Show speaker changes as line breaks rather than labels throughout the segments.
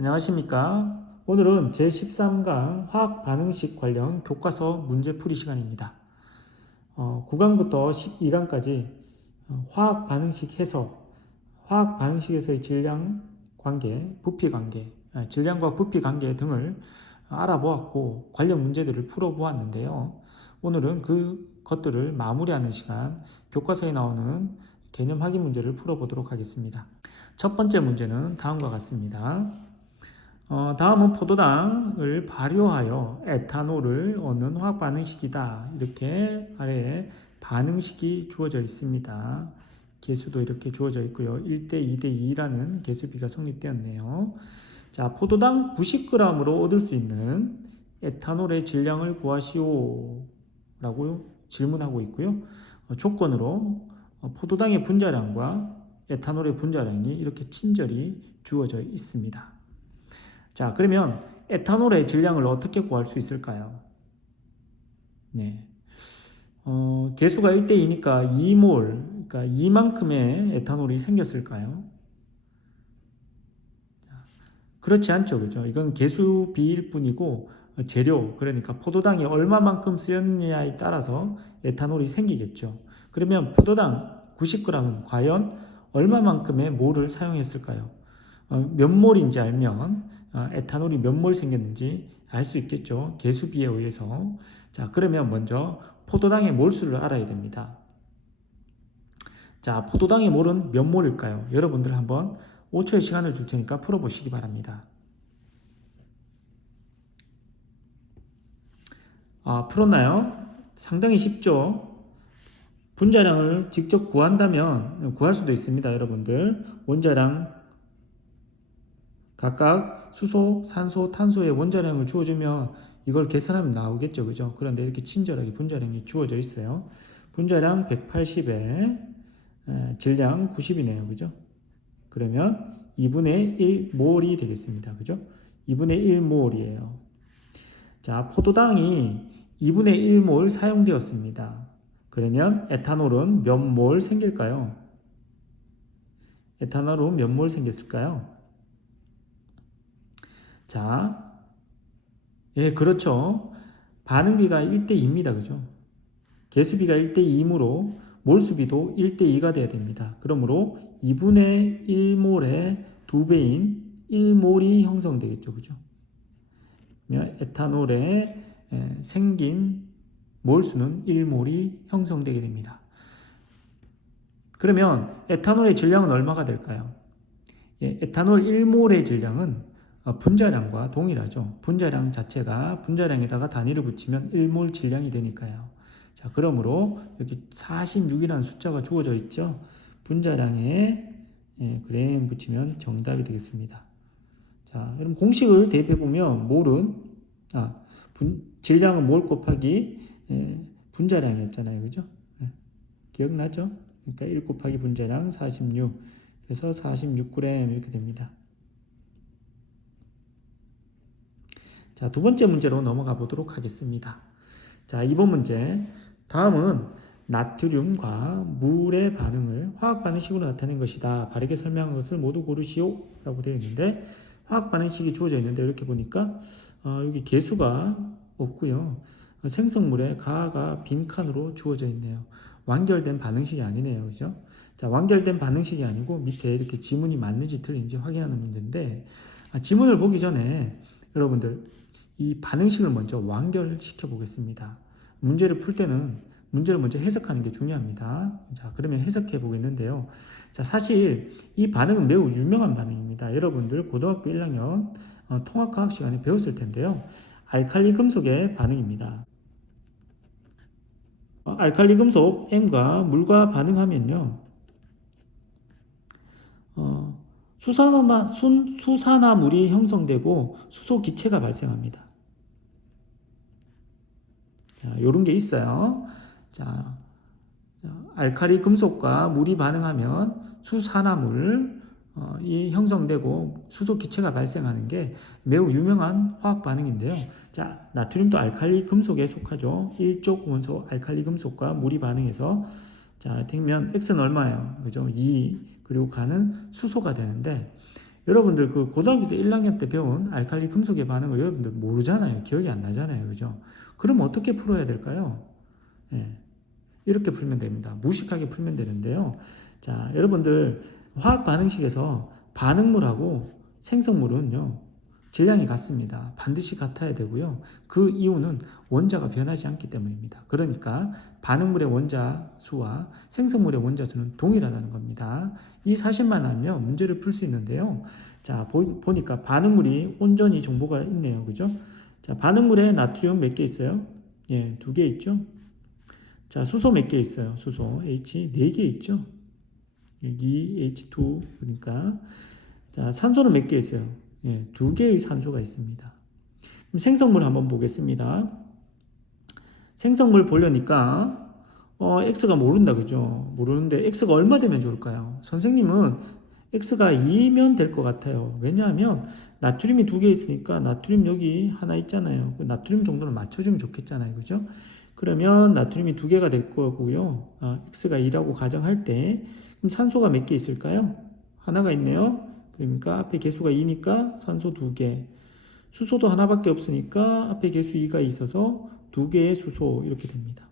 안녕하십니까. 오늘은 제13강 화학 반응식 관련 교과서 문제 풀이 시간입니다. 어, 9강부터 12강까지 어, 화학 반응식 해석, 화학 반응식에서의 질량 관계, 부피 관계, 아, 질량과 부피 관계 등을 알아보았고 관련 문제들을 풀어보았는데요. 오늘은 그 것들을 마무리하는 시간, 교과서에 나오는 개념 확인 문제를 풀어보도록 하겠습니다. 첫 번째 문제는 다음과 같습니다. 어, 다음은 포도당을 발효하여 에탄올을 얻는 화학 반응식이다. 이렇게 아래에 반응식이 주어져 있습니다. 개수도 이렇게 주어져 있고요. 1대 2대 2라는 개수비가 성립되었네요. 자, 포도당 90g으로 얻을 수 있는 에탄올의 질량을 구하시오. 라고 질문하고 있고요. 어, 조건으로 어, 포도당의 분자량과 에탄올의 분자량이 이렇게 친절히 주어져 있습니다. 자, 그러면 에탄올의 질량을 어떻게 구할 수 있을까요? 네. 어, 개수가 1대 2니까 2몰, 그러니까 이만큼의 에탄올이 생겼을까요? 그렇지 않죠. 그죠? 이건 개수 비일 뿐이고 재료, 그러니까 포도당이 얼마만큼 쓰였느냐에 따라서 에탄올이 생기겠죠. 그러면 포도당 90g은 과연 얼마만큼의 몰을 사용했을까요? 어, 몇 몰인지 알면 어, 에탄올이 몇 몰 생겼는지 알 수 있겠죠. 개수비에 의해서. 자, 그러면 먼저 포도당의 몰수를 알아야 됩니다. 자, 포도당의 몰은 몇 몰일까요? 여러분들 한번 5초의 시간을 줄 테니까 풀어보시기 바랍니다. 아, 풀었나요? 상당히 쉽죠? 분자량을 직접 구한다면 구할 수도 있습니다, 여러분들. 원자량 각각 수소, 산소, 탄소의 원자량을 주어주면 이걸 계산하면 나오겠죠. 그죠? 그런데 이렇게 친절하게 분자량이 주어져 있어요. 분자량 180에 질량 90이네요. 그죠? 그러면 2분의 1 몰이 되겠습니다. 그죠? 2분의 1 몰이에요. 자, 포도당이 2분의 1 몰 사용되었습니다. 그러면 에탄올은 몇 몰 생길까요? 에탄올은 몇 몰 생겼을까요? 자, 예, 그렇죠. 반응비가 1대2입니다. 그죠? 개수비가 1대2이므로 몰수비도 1대2가 돼야 됩니다. 그러므로 2분의 1몰의 2배인 1몰이 형성되겠죠. 그죠? 에탄올에 생긴 몰수는 1몰이 형성되게 됩니다. 그러면 에탄올의 질량은 얼마가 될까요? 예, 에탄올 1몰의 질량은 어, 분자량과 동일하죠. 분자량 자체가 분자량에다가 단위를 붙이면 1몰 질량이 되니까요. 자, 그러므로 이렇게 46이라는 숫자가 주어져 있죠. 분자량에 예, 그램 붙이면 정답이 되겠습니다. 자, 그럼 공식을 대입해 보면 몰은 아, 분, 질량은 몰 곱하기 예, 분자량이었잖아요. 그죠? 예, 기억나죠? 그러니까 1 곱하기 분자량 46. 그래서 46g 이렇게 됩니다. 자, 두 번째 문제로 넘어가 보도록 하겠습니다. 자, 이번 문제. 다음은 나트륨과 물의 반응을 화학 반응식으로 나타낸 것이다. 바르게 설명한 것을 모두 고르시오. 라고 되어 있는데, 화학 반응식이 주어져 있는데, 이렇게 보니까, 어, 여기 개수가 없고요. 생성물에 가가 빈칸으로 주어져 있네요. 완결된 반응식이 아니네요. 그죠? 자, 완결된 반응식이 아니고 밑에 이렇게 지문이 맞는지 틀린지 확인하는 문제인데, 아, 지문을 보기 전에 여러분들 이 반응식을 먼저 완결시켜 보겠습니다. 문제를 풀 때는 문제를 먼저 해석하는 게 중요합니다. 자, 그러면 해석해 보겠는데요. 자, 사실 이 반응은 매우 유명한 반응입니다. 여러분들 고등학교 1학년 어, 통합과학 시간에 배웠을 텐데요. 알칼리 금속의 반응입니다. 어, 알칼리 금속 M과 물과 반응하면요. 어, 수산화, 순, 수산화물이 형성되고 수소 기체가 발생합니다. 자, 요런 게 있어요. 자, 알칼리 금속과 물이 반응하면 수산화물 어, 이 형성되고 수소 기체가 발생하는 게 매우 유명한 화학 반응인데요. 자, 나트륨도 알칼리 금속에 속하죠. 일족 원소 알칼리 금속과 물이 반응해서 자, 되면 x는 얼마예요? 그죠? 2 그리고 가는 수소가 되는데 여러분들 그 고등학교 때 1학년 때 배운 알칼리 금속의 반응을 여러분들 모르잖아요. 기억이 안 나잖아요. 그죠? 그럼 어떻게 풀어야 될까요? 예. 이렇게 풀면 됩니다. 무식하게 풀면 되는데요. 자, 여러분들 화학 반응식에서 반응물하고 생성물은요. 질량이 같습니다. 반드시 같아야 되고요. 그 이유는 원자가 변하지 않기 때문입니다. 그러니까 반응물의 원자 수와 생성물의 원자 수는 동일하다는 겁니다. 이 사실만 알면 문제를 풀 수 있는데요. 자, 보, 보니까 반응물이 온전히 정보가 있네요. 그죠? 자, 반응물에 나트륨 몇 개 있어요? 예, 두 개 있죠? 자, 수소 몇 개 있어요? 수소 H 네 개 있죠? 여기 H2 그러니까 자, 산소는 몇 개 있어요? 예, 두 개의 산소가 있습니다. 생성물 한번 보겠습니다. 생성물 보려니까 어, x가 모른다 그죠? 모르는데 x가 얼마 되면 좋을까요? 선생님은 x가 2면 될 것 같아요. 왜냐하면 나트륨이 두 개 있으니까 나트륨 여기 하나 있잖아요. 그 나트륨 정도는 맞춰주면 좋겠잖아요. 그죠? 그러면 나트륨이 두 개가 될 거고요. 아, x가 2라고 가정할 때 그럼 산소가 몇 개 있을까요? 하나가 있네요. 그러니까 앞에 개수가 2니까 산소 두 개. 수소도 하나밖에 없으니까 앞에 개수 2가 있어서 두 개의 수소 이렇게 됩니다.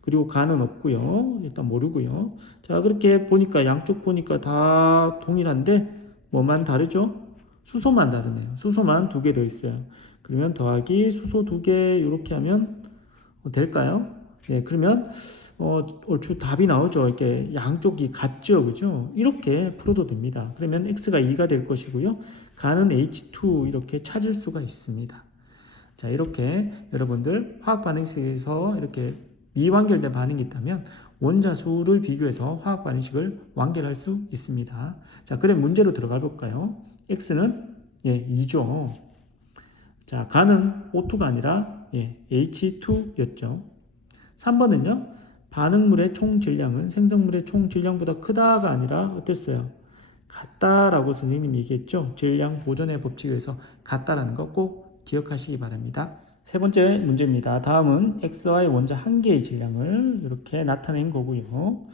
그리고 간은 없고요. 일단 모르고요. 자, 그렇게 보니까 양쪽 보니까 다 동일한데 뭐만 다르죠? 수소만 다르네요. 수소만 두 개 더 있어요. 그러면 더하기 수소 두 개 이렇게 하면 어, 될까요? 네, 그러면 어, 얼추 답이 나오죠. 이렇게 양쪽이 같죠. 그죠? 이렇게 풀어도 됩니다. 그러면 x가 2가 될 것이고요. 간은 h2 이렇게 찾을 수가 있습니다. 자, 이렇게 여러분들 화학 반응식에서 이렇게 미완결된 반응이 있다면 원자 수를 비교해서 화학 반응식을 완결할 수 있습니다. 자, 그럼 문제로 들어가 볼까요? x는 예, 2죠. 자, 간은 O2가 아니라 예, H2였죠. 3번은요. 반응물의 총 질량은 생성물의 총 질량보다 크다가 아니라 어땠어요? 같다라고 선생님이 얘기했죠. 질량 보존의 법칙에서 같다라는 거 꼭 기억하시기 바랍니다. 세 번째 문제입니다. 다음은 XY 원자 한 개의 질량을 이렇게 나타낸 거고요.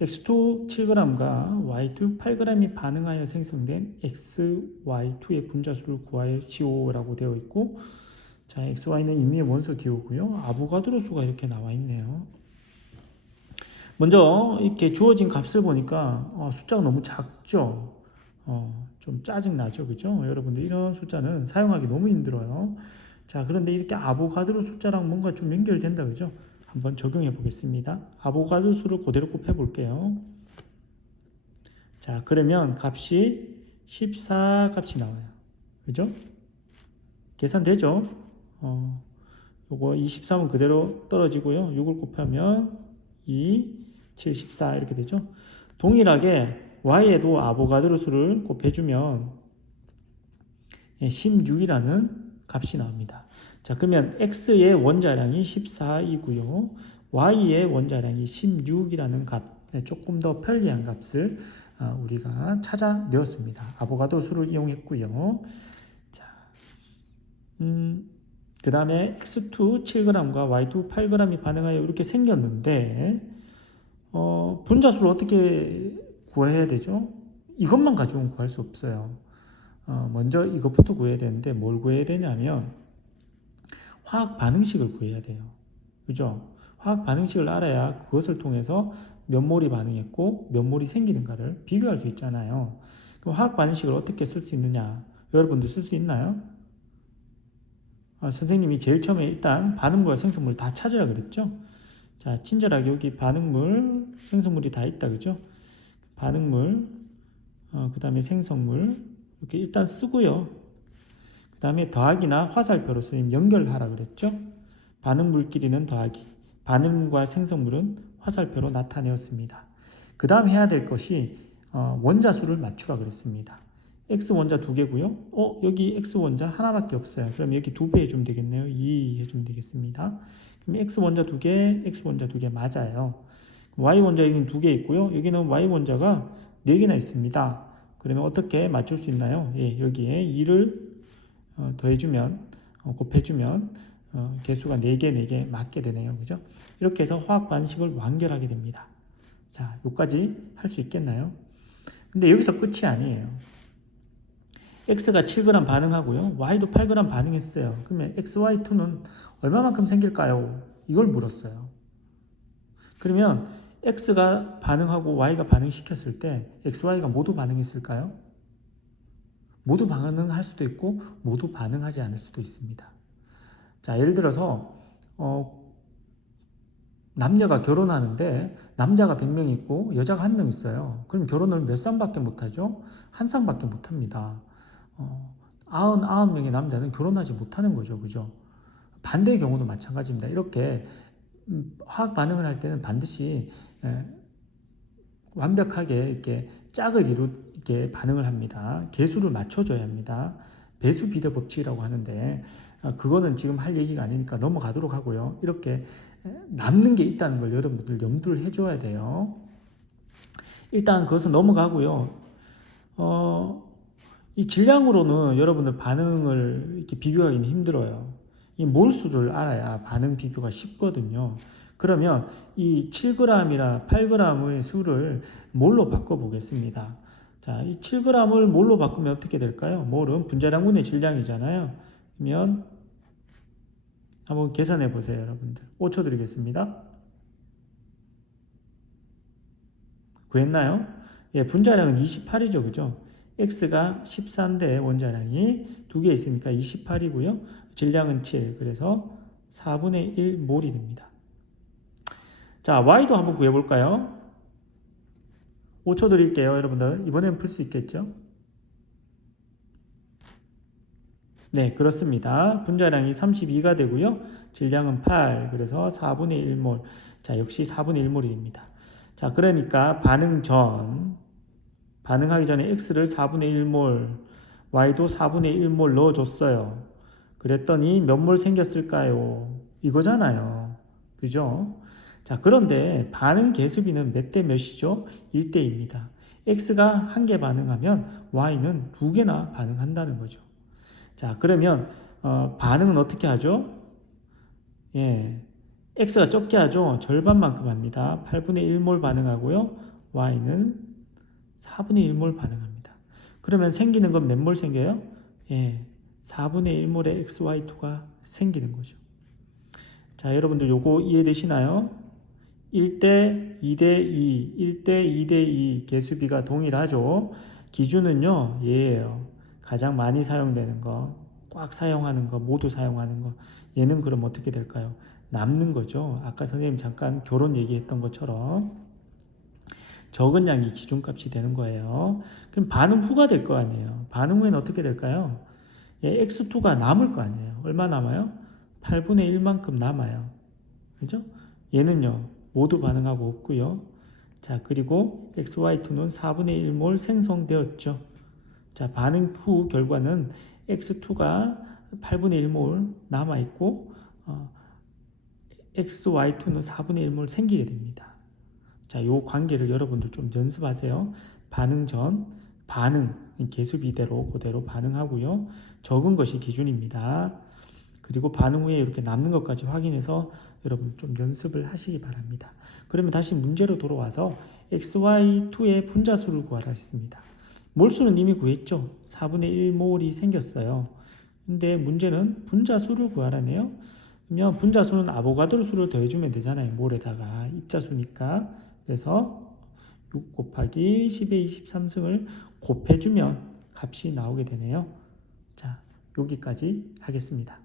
X2 7g과 Y2 8g이 반응하여 생성된 XY2의 분자수를 구하시오라고 되어 있고 자, XY는 임의의 원소 기호고요. 아보가드로 수가 이렇게 나와 있네요. 먼저 이렇게 주어진 값을 보니까 어, 숫자가 너무 작죠. 어, 좀 짜증 나죠, 그죠? 여러분들 이런 숫자는 사용하기 너무 힘들어요. 자, 그런데 이렇게 아보가드로 숫자랑 뭔가 좀 연결된다, 그죠? 한번 적용해 보겠습니다. 아보가드 수를 그대로 곱해 볼게요. 자, 그러면 값이 14 값이 나와요. 그죠? 계산되죠? 어, 요거 23은 그대로 떨어지고요. 6을 곱하면 2, 7, 14 이렇게 되죠. 동일하게 y에도 아보가드로 수를 곱해주면 16이라는 값이 나옵니다. 자, 그러면 x의 원자량이 14이고요. y의 원자량이 16이라는 값, 네, 조금 더 편리한 값을 아, 우리가 찾아내었습니다. 아보가도 수를 이용했고요. 자, 음, 그 다음에 x2 7g과 y2 8g이 반응하여 이렇게 생겼는데 어, 분자수를 어떻게 구해야 되죠? 이것만 가지고는 구할 수 없어요. 어, 먼저 이것부터 구해야 되는데 뭘 구해야 되냐면 화학 반응식을 구해야 돼요. 그죠? 화학 반응식을 알아야 그것을 통해서 몇 몰이 반응했고 몇 몰이 생기는가를 비교할 수 있잖아요. 그럼 화학 반응식을 어떻게 쓸 수 있느냐? 여러분들 쓸수 있나요? 어, 선생님이 제일 처음에 일단 반응물과 생성물 다 찾아야 그랬죠? 자, 친절하게 여기 반응물, 생성물이 다 있다, 그죠? 반응물, 어, 그 다음에 생성물, 이렇게 일단 쓰고요. 그 다음에 더하기나 화살표로 선생님 연결하라 그랬죠? 반응물끼리는 더하기, 반응과 생성물은 화살표로 나타내었습니다. 그 다음 해야 될 것이 어, 원자수를 맞추라 그랬습니다. X 원자 두 개고요. 어, 여기 x 원자 하나밖에 없어요. 그럼 여기 두 배 해주면 되겠네요. 2 해주면 되겠습니다. 그럼 x 원자 두 개, x 원자 두 개 맞아요. y 원자 여기는 두 개 있고요. 여기는 y 원자가 네 개나 있습니다. 그러면 어떻게 맞출 수 있나요? 예, 여기에 2를 어, 더해주면, 어, 곱해주면 어, 개수가 4개, 4개 맞게 되네요. 그죠? 이렇게 해서 화학 반식을 완결하게 됩니다. 자, 여기까지 할 수 있겠나요? 근데 여기서 끝이 아니에요. X가 7g 반응하고요. y도 8g 반응했어요. 그러면 xy2는 얼마만큼 생길까요? 이걸 물었어요. 그러면 x가 반응하고 y가 반응시켰을 때 xy가 모두 반응했을까요? 모두 반응할 수도 있고 모두 반응하지 않을 수도 있습니다. 자, 예를 들어서 어, 남녀가 결혼하는데 남자가 100명 있고 여자가 한 명 있어요. 그럼 결혼을 몇 쌍밖에 못 하죠? 한 쌍밖에 못 합니다. 어, 99명의 남자는 결혼하지 못하는 거죠. 그죠? 반대의 경우도 마찬가지입니다. 이렇게 음, 화학 반응을 할 때는 반드시 에, 완벽하게 이렇게 짝을 이루 이렇게 반응을 합니다. 개수를 맞춰줘야 합니다. 배수 비례 법칙이라고 하는데 어, 그거는 지금 할 얘기가 아니니까 넘어가도록 하고요. 이렇게 남는 게 있다는 걸 여러분들 염두를 해줘야 돼요. 일단 그것은 넘어가고요. 어, 이 질량으로는 여러분들 반응을 이렇게 비교하기는 힘들어요. 이 몰수를 알아야 반응 비교가 쉽거든요. 그러면 이 7g이라 8g의 수를 몰로 바꿔 보겠습니다. 자, 이 7g을 몰로 바꾸면 어떻게 될까요? 몰은 분자량분의 질량이잖아요. 그러면 한번 계산해 보세요, 여러분들. 5초 드리겠습니다. 구했나요? 예, 분자량은 28이죠, 그죠? X가 14인데 원자량이 두 개 있으니까 28이고요. 질량은 7, 그래서 4분의 1 몰이 됩니다. 자, y도 한번 구해볼까요? 5초 드릴게요, 여러분들. 이번엔 풀 수 있겠죠? 네, 그렇습니다. 분자량이 32가 되고요. 질량은 8, 그래서 4분의 1몰. 자, 역시 4분의 1몰이 됩니다. 자, 그러니까 반응 전, 반응하기 전에 x를 4분의 1몰, y도 4분의 1몰 넣어줬어요. 그랬더니 몇 몰 생겼을까요? 이거잖아요. 그죠? 자, 그런데 반응 개수비는 몇 대 몇이죠? 1대입니다. x가 한 개 반응하면 y는 두 개나 반응한다는 거죠. 자, 그러면 어, 반응은 어떻게 하죠? 예, x가 적게 하죠. 절반만큼 합니다. 8분의 1몰 반응하고요. y는 4분의 1몰 반응합니다. 그러면 생기는 건 몇 몰 생겨요? 예, 4분의 1몰의 xy2가 생기는 거죠. 자, 여러분들 요거 이해되시나요? 1대 2대 2, 1대 2대 2 개수비가 동일하죠. 기준은요, 얘예요. 가장 많이 사용되는 거, 꽉 사용하는 거, 모두 사용하는 거. 얘는 그럼 어떻게 될까요? 남는 거죠. 아까 선생님 잠깐 결혼 얘기했던 것처럼 적은 양이 기준값이 되는 거예요. 그럼 반응 후가 될 거 아니에요. 반응 후에는 어떻게 될까요? 예, x2가 남을 거 아니에요. 얼마 남아요? 8분의 1만큼 남아요. 그죠? 얘는요, 모두 반응하고 없고요. 자, 그리고 XY2는 4분의 1몰 생성되었죠. 자, 반응 후 결과는 x2가 8분의 1몰 남아 있고 어, xy2는 4분의 1몰 생기게 됩니다. 자, 요 관계를 여러분들 좀 연습하세요. 반응 전 반응 개수 비대로 그대로 반응하고요. 적은 것이 기준입니다. 그리고 반응 후에 이렇게 남는 것까지 확인해서 여러분 좀 연습을 하시기 바랍니다. 그러면 다시 문제로 돌아와서 xy2의 분자수를 구하라 했습니다. 몰수는 이미 구했죠. 4분의 1 몰이 생겼어요. 근데 문제는 분자수를 구하라네요. 그러면 분자수는 아보가드로 수를 더해주면 되잖아요. 몰에다가 입자수니까. 그래서 6 곱하기 10의 23승을 곱해주면 값이 나오게 되네요. 자, 여기까지 하겠습니다.